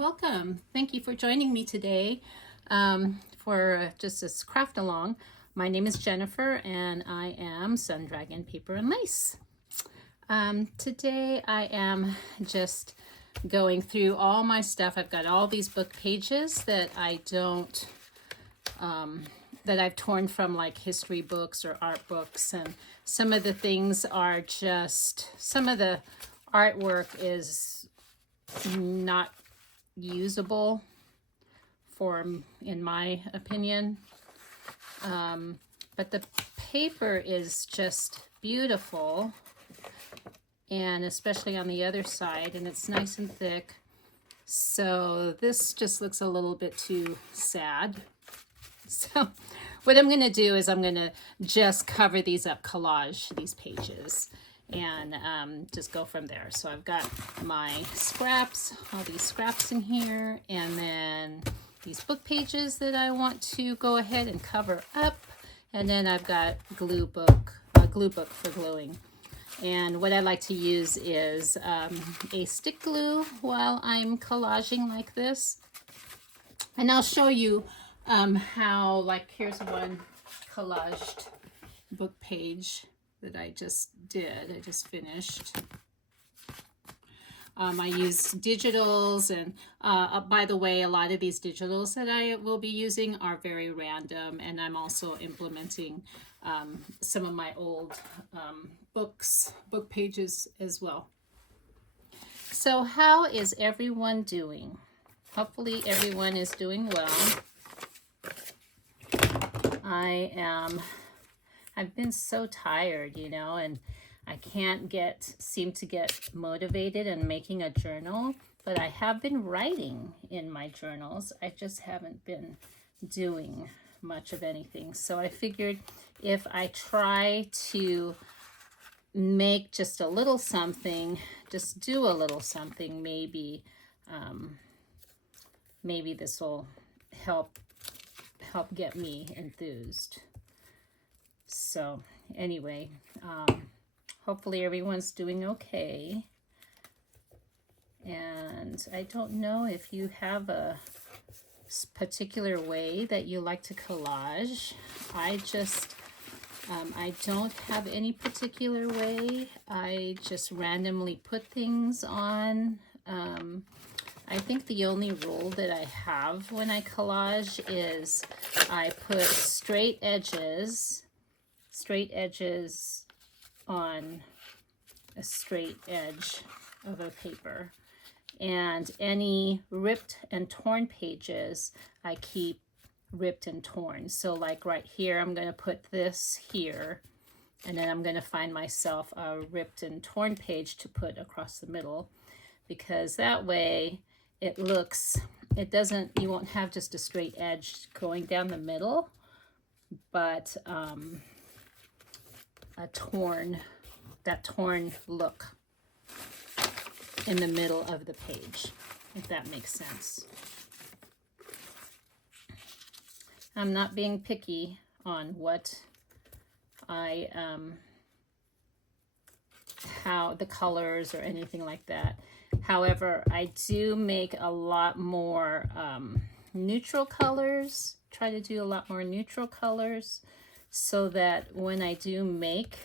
welcome. Thank you for joining me today for just this craft along. My name is Jennifer and I am Sun Dragon Paper and Lace. Today I am just going through all my stuff. I've got all these book pages that I don't, that I've torn from like history books or art books, and some of the things are just, some of the artwork is not usable for, in my opinion, but the paper is just beautiful, and especially on the other side, and it's nice and thick. So this just looks a little bit too sad. So what I'm going to do is I'm going to just cover these up, collage these pages, and just go from there. So I've got my scraps, all these scraps in here, and then these book pages that I want to go ahead and cover up, and then I've got a glue book for gluing. And what I like to use is a stick glue while I'm collaging like this. And I'll show you how, like, here's one collaged book page that I just did. I just finished. I use digitals, and by the way, a lot of these digitals that I will be using are very random, and I'm also implementing some of my old book pages as well. So how is everyone doing? Hopefully everyone is doing well. I've been so tired, you know, and I can't seem to get motivated in making a journal, but I have been writing in my journals. I just haven't been doing much of anything. So I figured if I try to make just a little something, just do a little something, maybe this will help get me enthused. So anyway, hopefully everyone's doing okay. And I don't know if you have a particular way that you like to collage. I don't have any particular way. I just randomly put things on. I think the only rule that I have when I collage is I put straight edges on a straight edge of a paper, and any ripped and torn pages I keep ripped and torn. So like right here, I'm going to put this here, and then I'm going to find myself a ripped and torn page to put across the middle, because that way it doesn't, you won't have just a straight edge going down the middle, but that torn look in the middle of the page, if that makes sense. I'm not being picky on what how the colors or anything like that. However, I do make a lot more neutral colors, try to do a lot more neutral colors, so that when I do make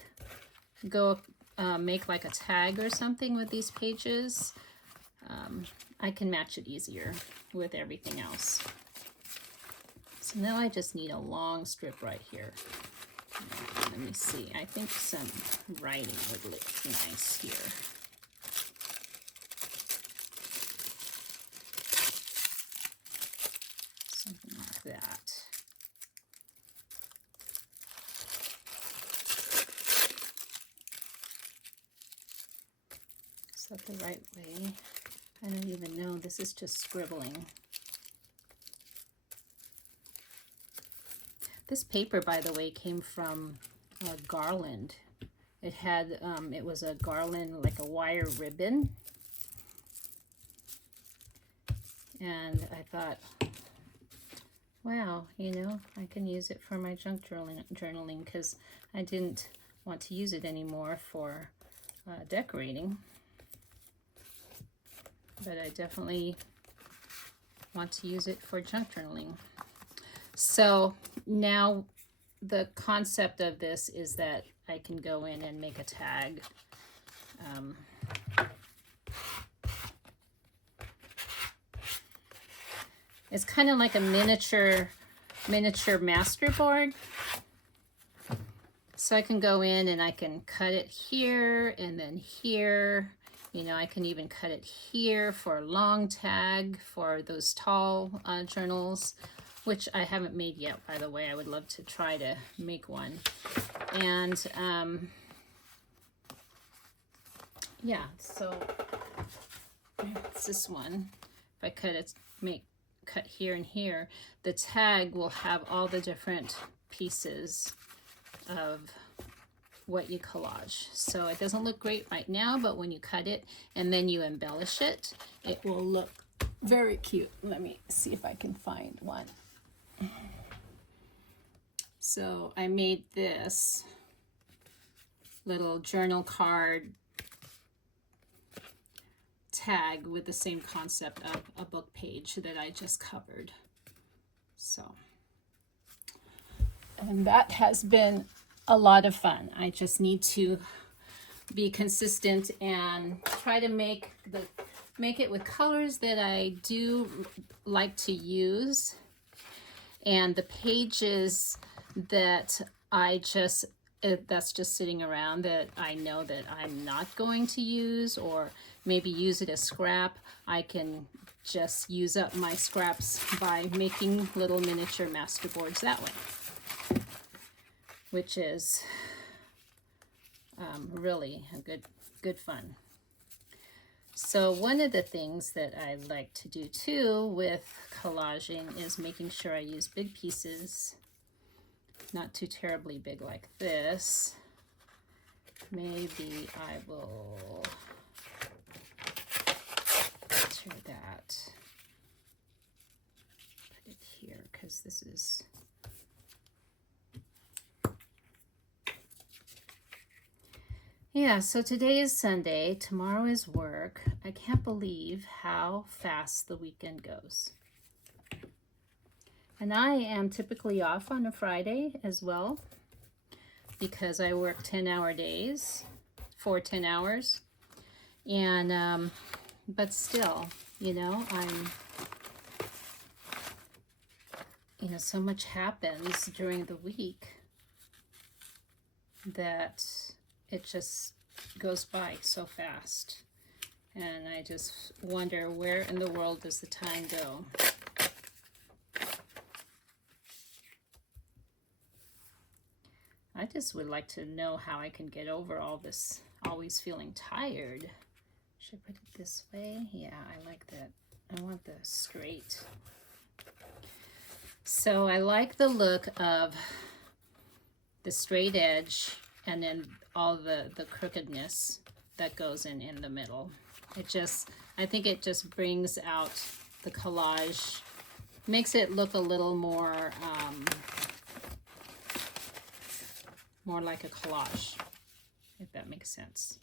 like a tag or something with these pages, I can match it easier with everything else. So now I just need a long strip right here. Let me see, I think some writing would look nice here. Something like that. Is that the right way? I don't even know. This is just scribbling. This paper, by the way, came from Garland. It had, it was a garland, like a wire ribbon. And I thought, wow, you know, I can use it for my junk journaling, because I didn't want to use it anymore for decorating. But I definitely want to use it for junk journaling. So now the concept of this is that I can go in and make a tag. It's kind of like a miniature masterboard. So I can go in and I can cut it here and then here. You know, I can even cut it here for a long tag for those tall journals, which I haven't made yet, by the way. I would love to try to make one. And yeah, so it's this one. If I cut it, cut here and here, the tag will have all the different pieces of what you collage. So it doesn't look great right now, but when you cut it and then you embellish it, it will look very cute. Let me see if I can find one. So I made this little journal card tag with the same concept of a book page that I just covered. So, and that has been a lot of fun. I just need to be consistent and try to make it with colors that I do like to use, and the pages that that's just sitting around that I know that I'm not going to use, or maybe use it as scrap, I can just use up my scraps by making little miniature masterboards that way, which is really a good fun. So one of the things that I like to do too with collaging is making sure I use big pieces, not too terribly big like this. Maybe I will tear that, put it here, because this is yeah, so today is Sunday, tomorrow is work. I can't believe how fast the weekend goes. And I am typically off on a Friday as well, because I work 10-hour days for 10 hours. And, but still, you know, so much happens during the week that it just goes by so fast. And I just wonder, where in the world does the time go? I just would like to know how I can get over all this always feeling tired. Should I put it this way? Yeah, I like that. I want the straight. So I like the look of the straight edge and then all the crookedness that goes in the middle. I think it just brings out the collage, makes it look a little more more like a collage, if that makes sense.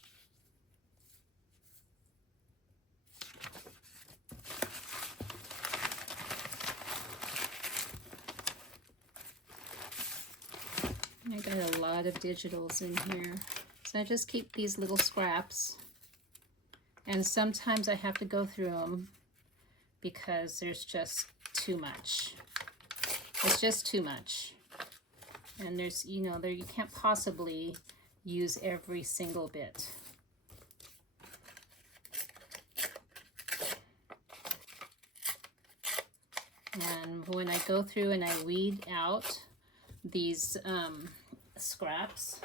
I got a lot of digitals in here. So I just keep these little scraps. And sometimes I have to go through them because there's just too much. It's just too much. And there's, you can't possibly use every single bit. And when I go through and I weed out these scraps,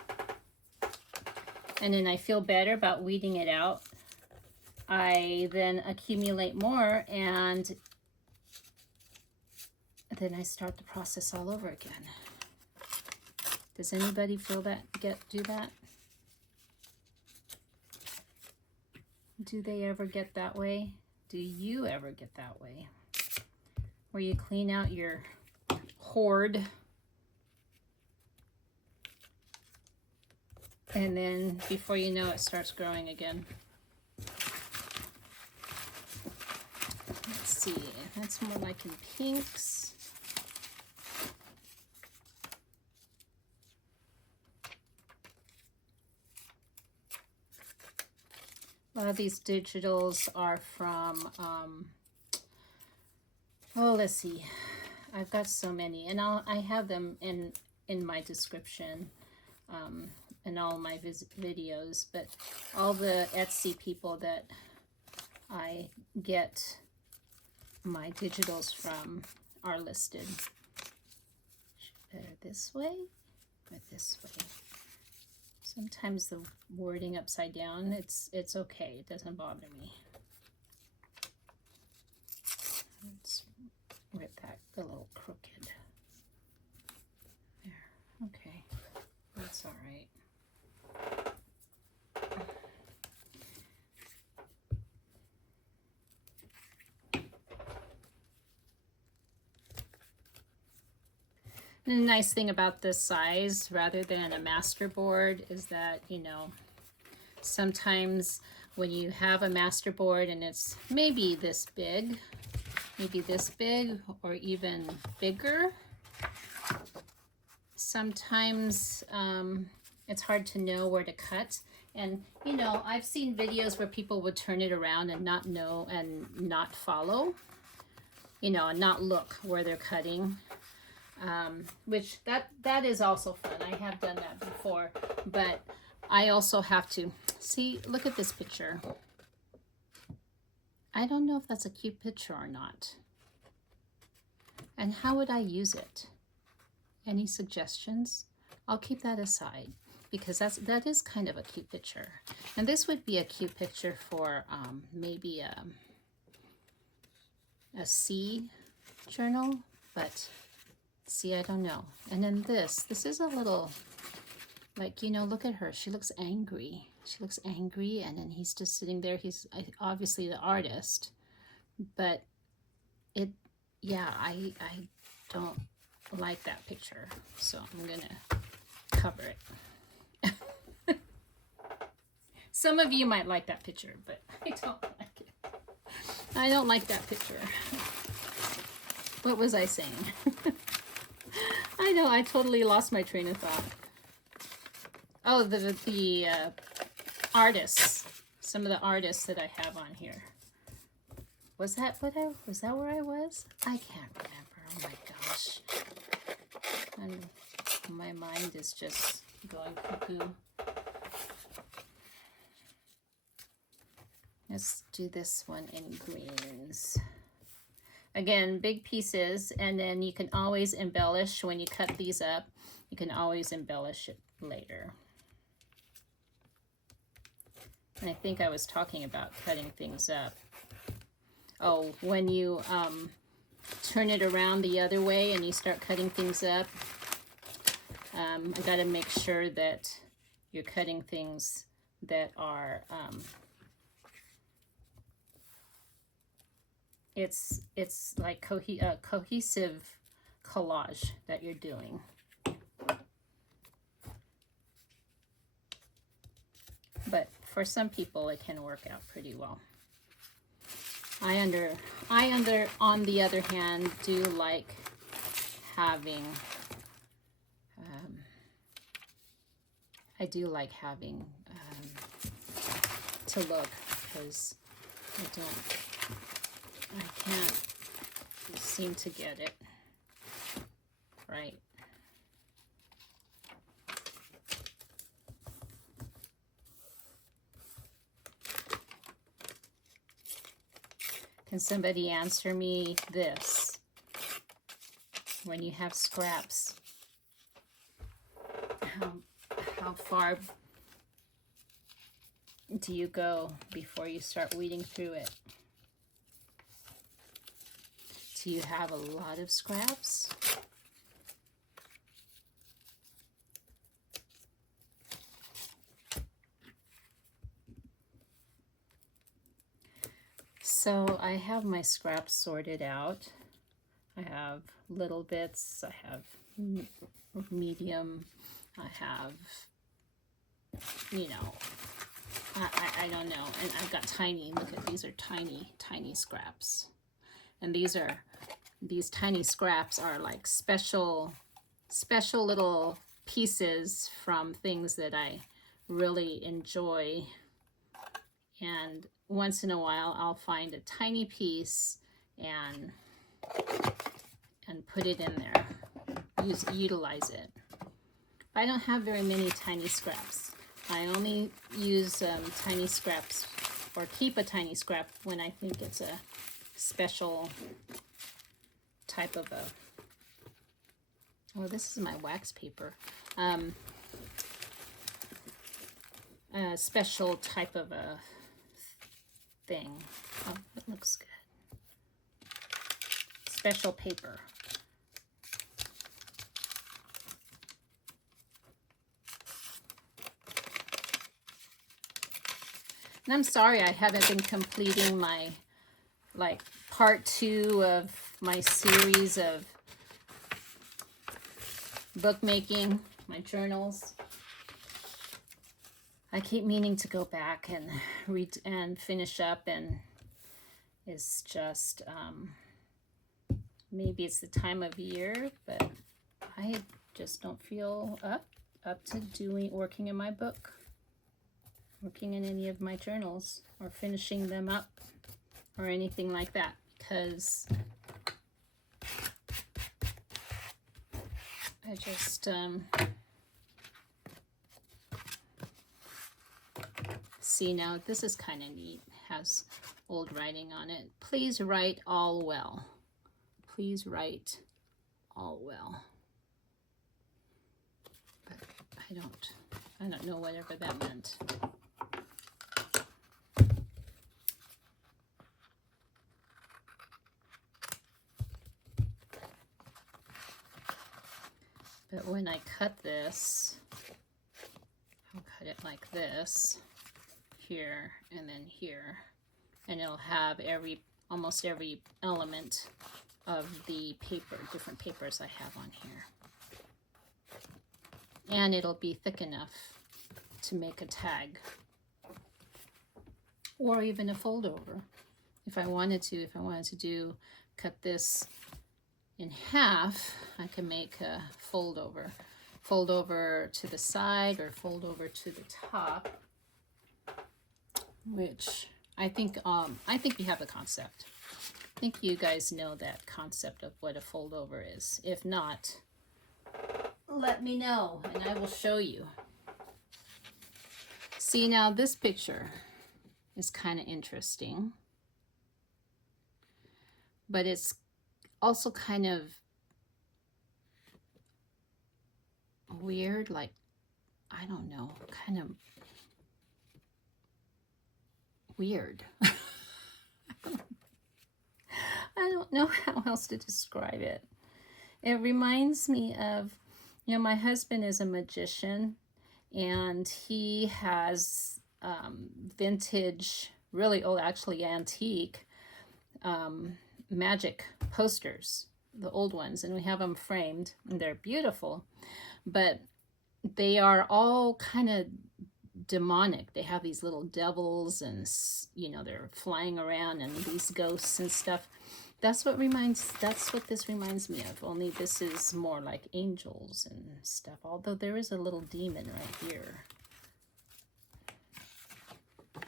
and then I feel better about weeding it out, I then accumulate more, and then I start the process all over again. Does anybody feel that, do that? Do they ever get that way? Do you ever get that way? Where you clean out your hoard and then before you know it starts growing again. Let's see. That's more like in pinks. A lot of these digitals are from, oh, let's see. I've got so many, and I have them in my description, in all my videos, but all the Etsy people that I get my digitals from are listed. This way or this way? Sometimes the wording upside down, it's okay. It doesn't bother me. Let's rip that a little crooked. There. Okay. That's all right. The nice thing about this size, rather than a master board, is that, you know, sometimes when you have a master board and it's maybe this big, or even bigger, sometimes it's hard to know where to cut. And, you know, I've seen videos where people would turn it around and not know and not follow, you know, and not look where they're cutting. Which that is also fun. I have done that before, but I also have to see, look at this picture. I don't know if that's a cute picture or not. And how would I use it? Any suggestions? I'll keep that aside because that is kind of a cute picture. And this would be a cute picture for maybe a C journal, but see, I don't know. And then this is a little, like, you know, look at her. She looks angry. She looks angry, and then he's just sitting there. He's obviously the artist, but yeah, I don't like that picture, so I'm gonna cover it. Some of you might like that picture, but I don't like it. I don't like that picture. What was I saying? I know, I totally lost my train of thought. Oh, the artists. Some of the artists that I have on here. Was that where I was? I can't remember. Oh my gosh. And my mind is just going cuckoo. Let's do this one in greens. Again, big pieces, and then you can always embellish when you cut these up. You can always embellish it later. And I think I was talking about cutting things up. Oh, when you turn it around the other way and you start cutting things up, I got to make sure that you're cutting things that are it's like cohesive collage that you're doing. But for some people it can work out pretty well. I on the other hand do like having to look, because I can't seem to get it right. Can somebody answer me this? When you have scraps, how far do you go before you start weeding through it? Do you have a lot of scraps? So I have my scraps sorted out. I have little bits, I have medium, I have, you know, I don't know. And I've got tiny, look at these are tiny, tiny scraps. And these tiny scraps are like special little pieces from things that I really enjoy. And once in a while, I'll find a tiny piece and put it in there, utilize it. I don't have very many tiny scraps. I only use tiny scraps, or keep a tiny scrap, when I think it's a special type of a, oh, this is my wax paper. A special type of a thing. Oh, it looks good. Special paper. And I'm sorry I haven't been completing my, like, part 2 of my series of bookmaking, my journals. I keep meaning to go back and read and finish up, and it's just, maybe it's the time of year, but I just don't feel up to working in my book, working in any of my journals, or finishing them up, or anything like that, because I just, see, now this is kind of neat, has old writing on it. Please write all well. Please write all well. But I don't know whatever that meant. But when I cut this, I'll cut it like this, here and then here, and it'll have almost every element of the paper, different papers I have on here. And it'll be thick enough to make a tag, or even a fold over. If I wanted to cut this in half, I can make a fold over to the side, or fold over to the top, which I think you have the concept. I think you guys know that concept of what a fold over is. If not, let me know and I will show you. See, now this picture is kind of interesting, but it's also kind of weird, like, I don't know, kind of weird. I don't know how else to describe it. It reminds me of, my husband is a magician, and he has vintage, really old, actually antique, magic posters, the old ones, and we have them framed, and they're beautiful, but they are all kind of demonic. They have these little devils, and they're flying around, and these ghosts and stuff. That's what this reminds me of, only this is more like angels and stuff, although there is a little demon right here.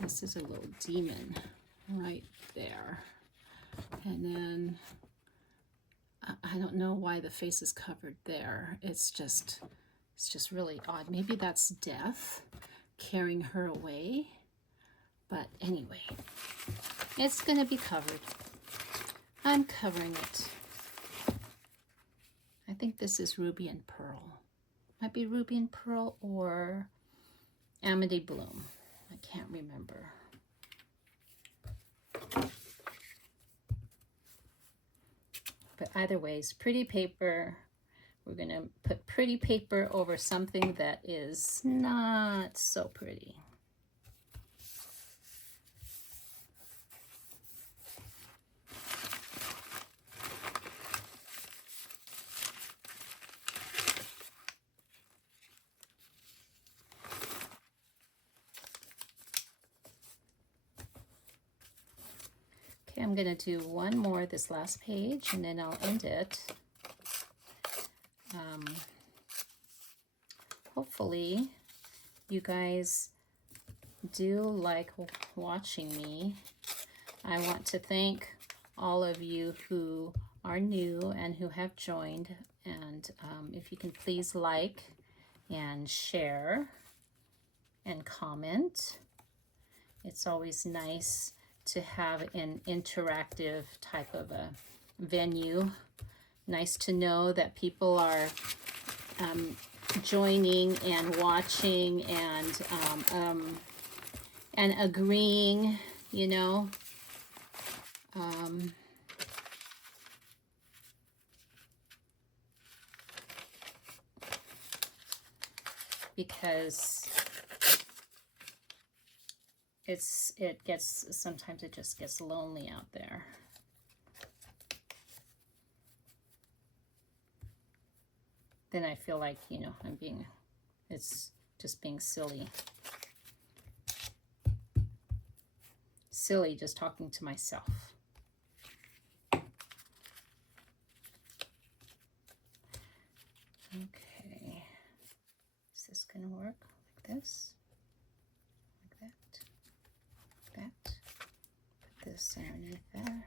This is a little demon right there. And then I don't know why the face is covered there. It's just really odd. Maybe that's death carrying her away. But anyway, it's gonna be covered. I'm covering it. I think this is Ruby and Pearl. Might be Ruby and Pearl or Amity Bloom. I can't remember. But either way, it's pretty paper. We're gonna put pretty paper over something that is not so pretty. I'm going to do one more, this last page, and then I'll end it. Hopefully you guys do like watching me. I want to thank all of you who are new and who have joined, and if you can please like and share and comment. It's always nice to have an interactive type of a venue. Nice to know that people are joining and watching and agreeing, you know. Because sometimes it just gets lonely out there. Then I feel like, you know, it's just being silly. Silly just talking to myself. Okay. Is this gonna work like this? Like that? Like that? Put this underneath there.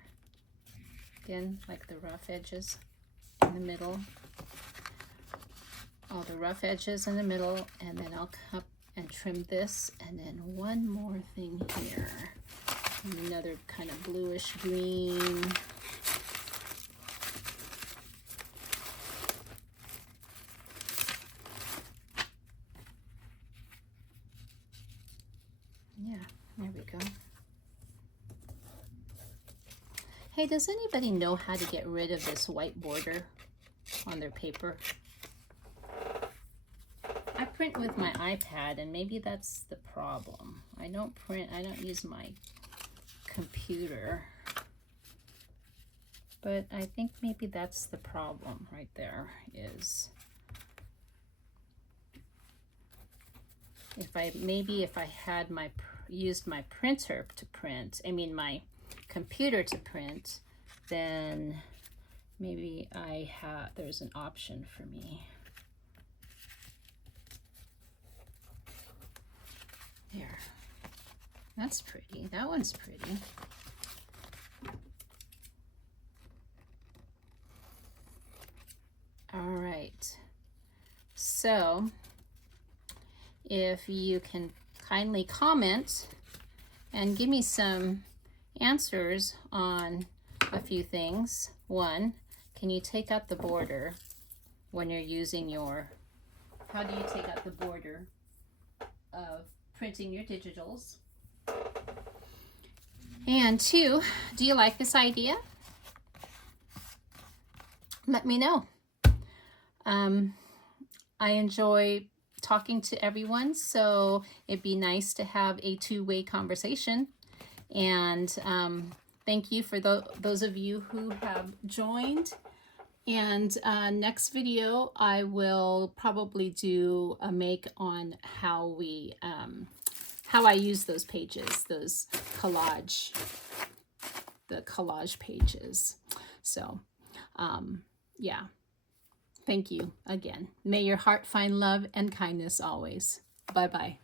Again, like the rough edges in the middle. All the rough edges in the middle, and then I'll come and trim this, and then one more thing here. And another kind of bluish green. Yeah, there we go. Hey, does anybody know how to get rid of this white border on their paper? I print with my iPad, and maybe that's the problem. I don't use my computer. But I think maybe that's the problem right there, is if I had used my printer to print, my computer to print, then maybe there's an option for me. There. That's pretty. That one's pretty. All right. So, if you can kindly comment and give me some answers on a few things. One, can you take out the border when you're using how do you take out the border of printing your digitals? And two, do you like this idea? Let me know. I enjoy talking to everyone, so it'd be nice to have a two-way conversation. And thank you for those of you who have joined. And next video, I will probably do a make on how I use those pages, the collage pages. So, yeah. Thank you again. May your heart find love and kindness always. Bye-bye.